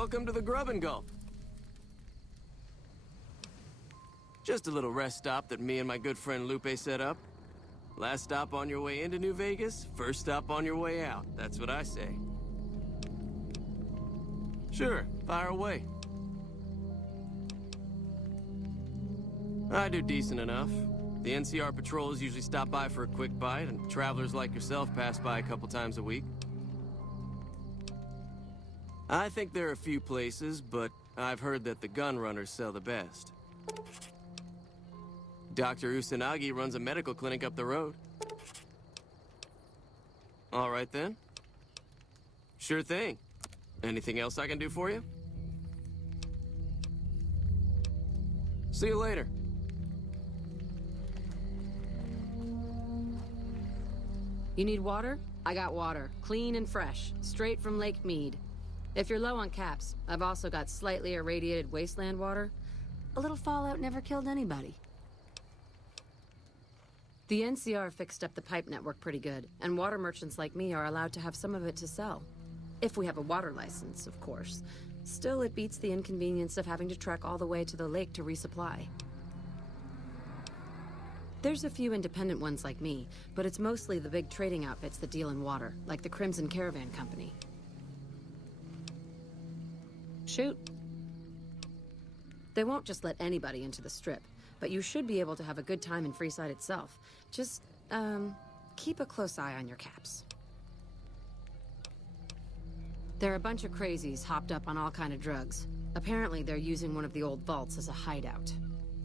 Welcome to the Grub and Gulp. Just a little rest stop that me and my good friend Lupe set up. Last stop on your way into New Vegas, first stop on your way out. That's what I say. Sure, fire away. I do decent enough. The NCR patrols usually stop by for a quick bite, and travelers like yourself pass by a couple times a week. I think there are a few places, but I've heard that the gun runners sell the best. Dr. Usanagi runs a medical clinic up the road. All right then. Sure thing. Anything else I can do for you? See you later. You need water? I got water. Clean and fresh. Straight from Lake Mead. If you're low on caps, I've also got slightly irradiated wasteland water. A little fallout never killed anybody. The NCR fixed up the pipe network pretty good, and water merchants like me are allowed to have some of it to sell. If we have a water license, of course. Still, it beats the inconvenience of having to trek all the way to the lake to resupply. There's a few independent ones like me, but it's mostly the big trading outfits that deal in water, like the Crimson Caravan Company. Shoot. They won't just let anybody into the Strip, but you should be able to have a good time in Freeside itself. Just, keep a close eye on your caps. There are a bunch of crazies hopped up on all kind of drugs. Apparently, they're using one of the old vaults as a hideout.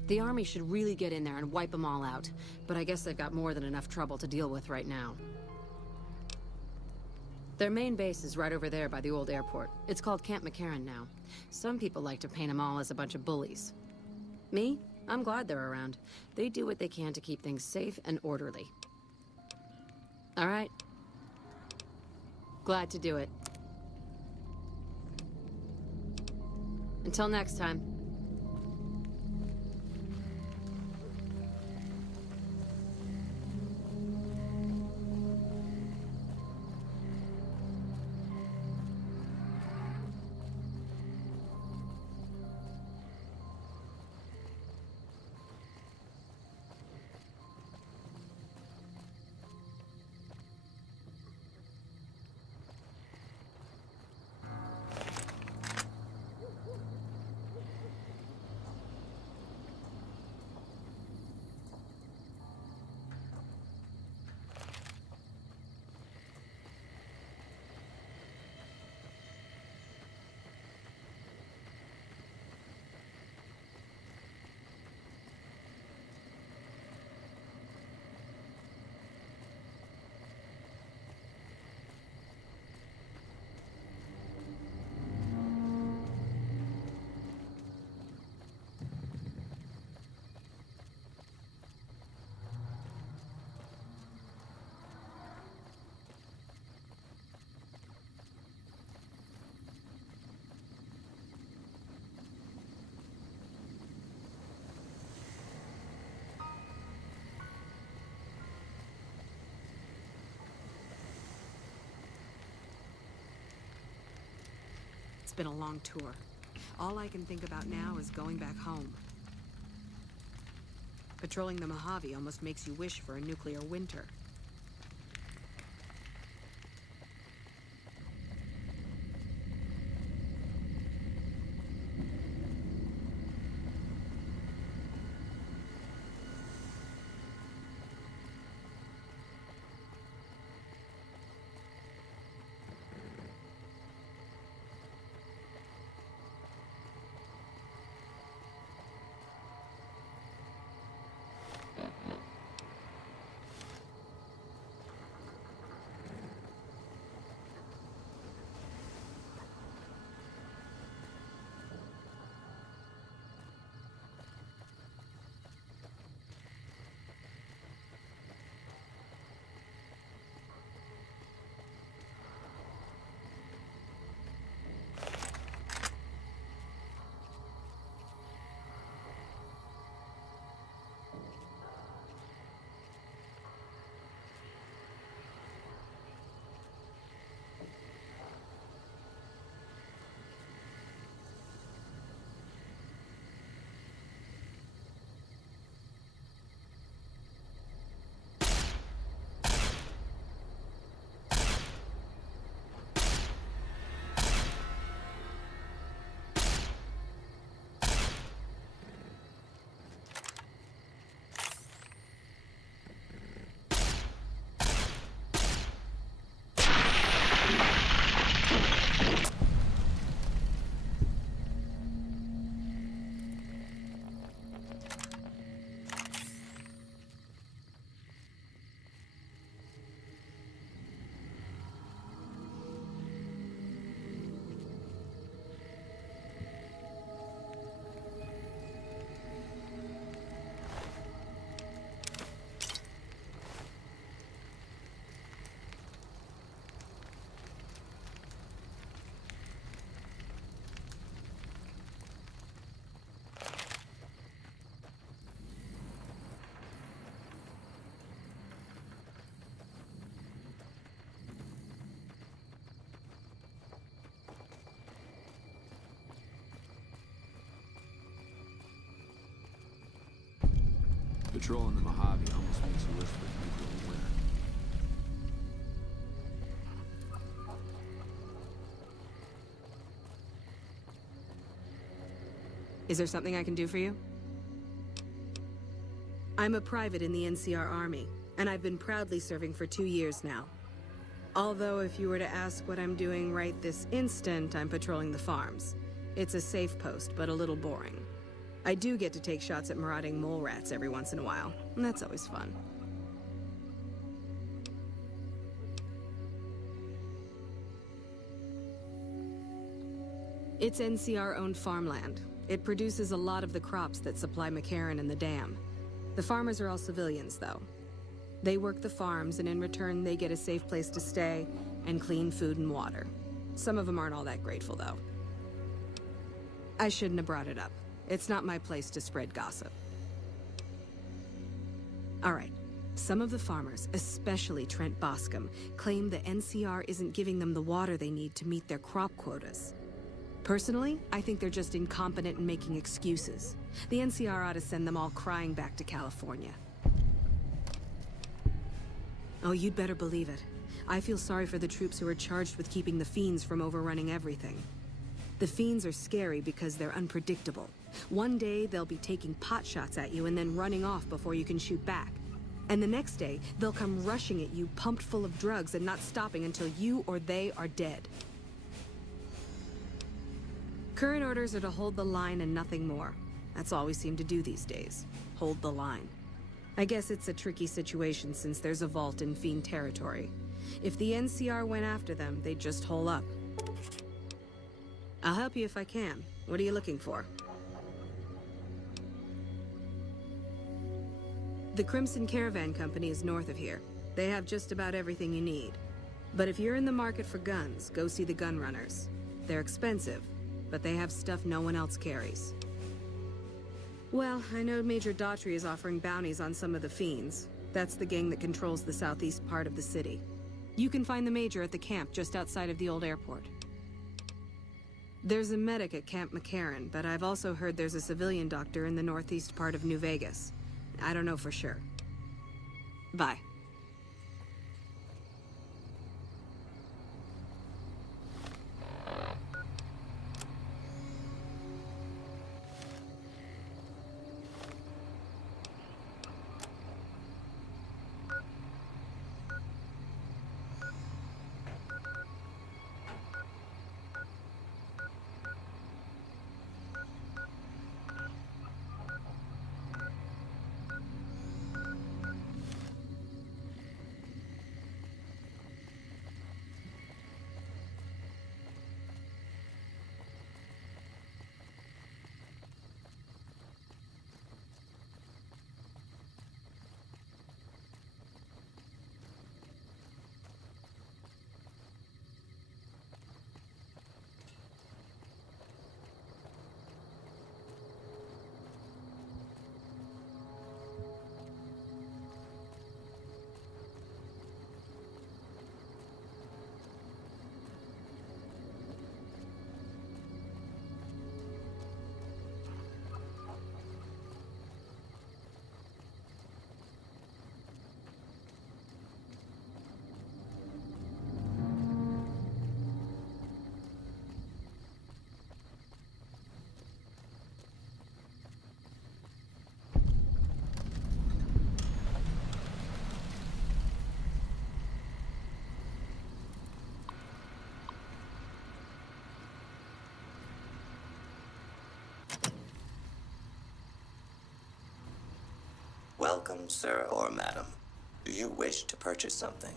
The army should really get in there and wipe them all out, but I guess they've got more than enough trouble to deal with right now. Their main base is right over there by the old airport. It's called Camp McCarran now. Some people like to paint them all as a bunch of bullies. Me? I'm glad they're around. They do what they can to keep things safe and orderly. All right. Glad to do it. Until next time. It's been a long tour. All I can think about now is going back home. Patrolling the Mojave almost makes you wish for a nuclear winter. Patrolling the Mojave almost makes you wish for a nuclear winter. Is there something I can do for you? I'm a private in the NCR Army, and I've been proudly serving for 2 years now. Although if you were to ask what I'm doing right this instant, I'm patrolling the farms. It's a safe post, but a little boring. I do get to take shots at marauding mole rats every once in a while, and that's always fun. It's NCR-owned farmland. It produces a lot of the crops that supply McCarran and the dam. The farmers are all civilians, though. They work the farms, and in return, they get a safe place to stay and clean food and water. Some of them aren't all that grateful, though. I shouldn't have brought it up. It's not my place to spread gossip. All right. Some of the farmers, especially Trent Boscom, claim the NCR isn't giving them the water they need to meet their crop quotas. Personally, I think they're just incompetent and making excuses. The NCR ought to send them all crying back to California. Oh, you'd better believe it. I feel sorry for the troops who are charged with keeping the Fiends from overrunning everything. The Fiends are scary because they're unpredictable. One day, they'll be taking pot shots at you and then running off before you can shoot back. And the next day, they'll come rushing at you pumped full of drugs and not stopping until you or they are dead. Current orders are to hold the line and nothing more. That's all we seem to do these days. Hold the line. I guess it's a tricky situation since there's a vault in Fiend territory. If the NCR went after them, they'd just hole up. I'll help you if I can. What are you looking for? The Crimson Caravan Company is north of here. They have just about everything you need. But if you're in the market for guns, go see the Gun Runners. They're expensive, but they have stuff no one else carries. Well, I know Major Daughtry is offering bounties on some of the Fiends. That's the gang that controls the southeast part of the city. You can find the Major at the camp just outside of the old airport. There's a medic at Camp McCarran, but I've also heard there's a civilian doctor in the northeast part of New Vegas. I don't know for sure. Bye. Welcome, sir or madam. Do you wish to purchase something?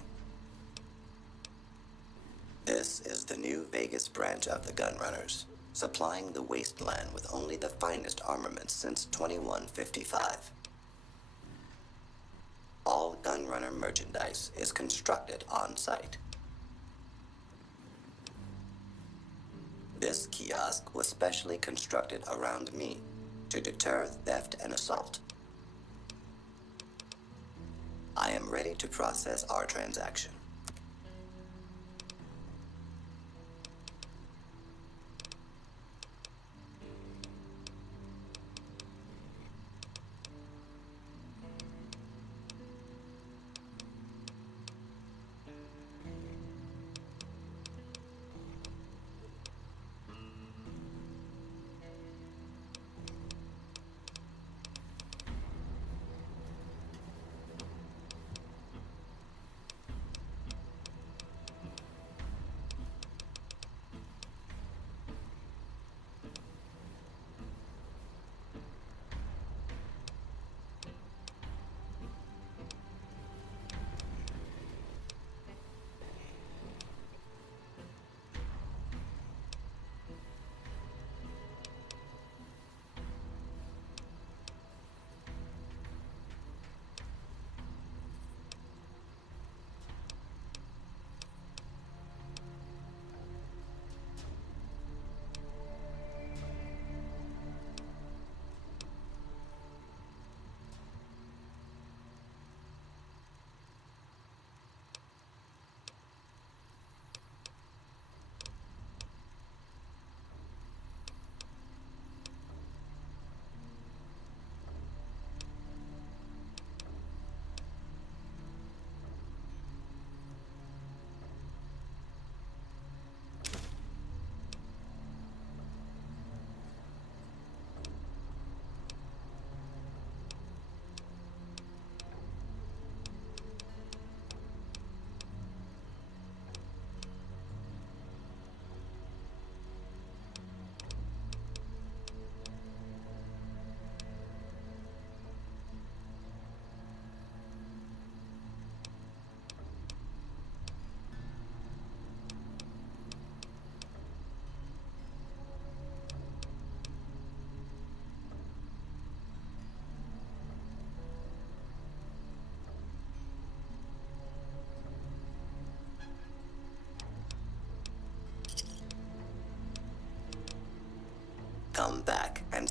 This is the New Vegas branch of the Gun Runners, supplying the wasteland with only the finest armaments since 2155. All Gun Runner merchandise is constructed on site. This kiosk was specially constructed around me to deter theft and assault. I am ready to process our transaction.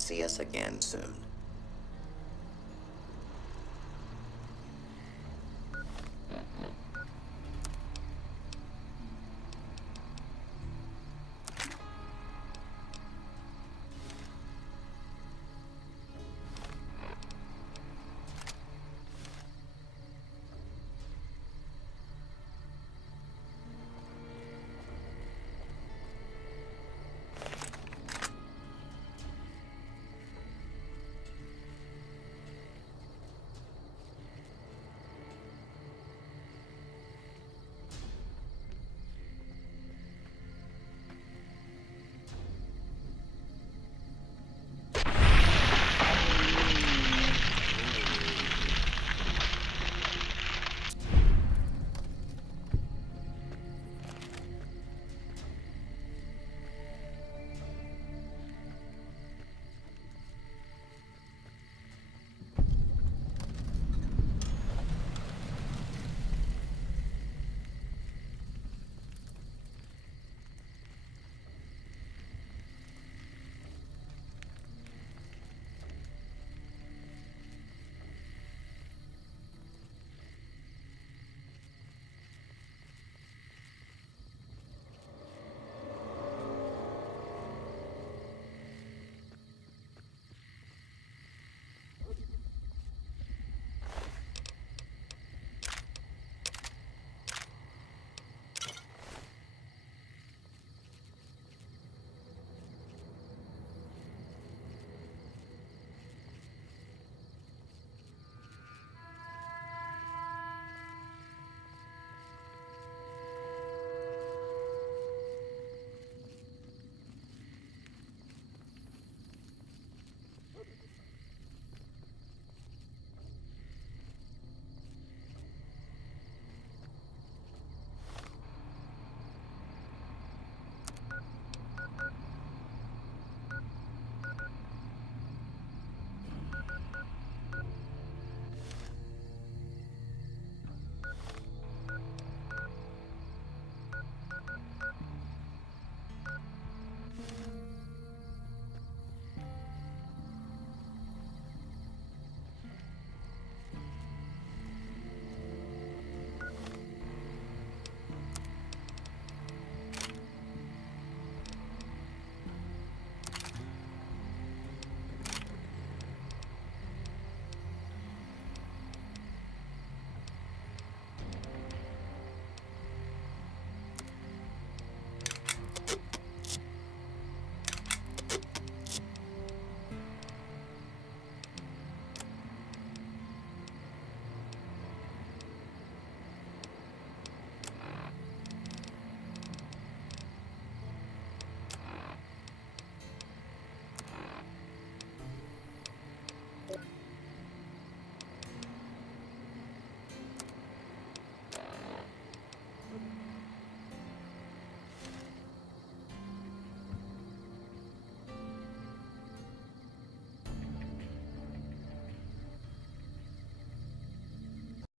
see us again soon.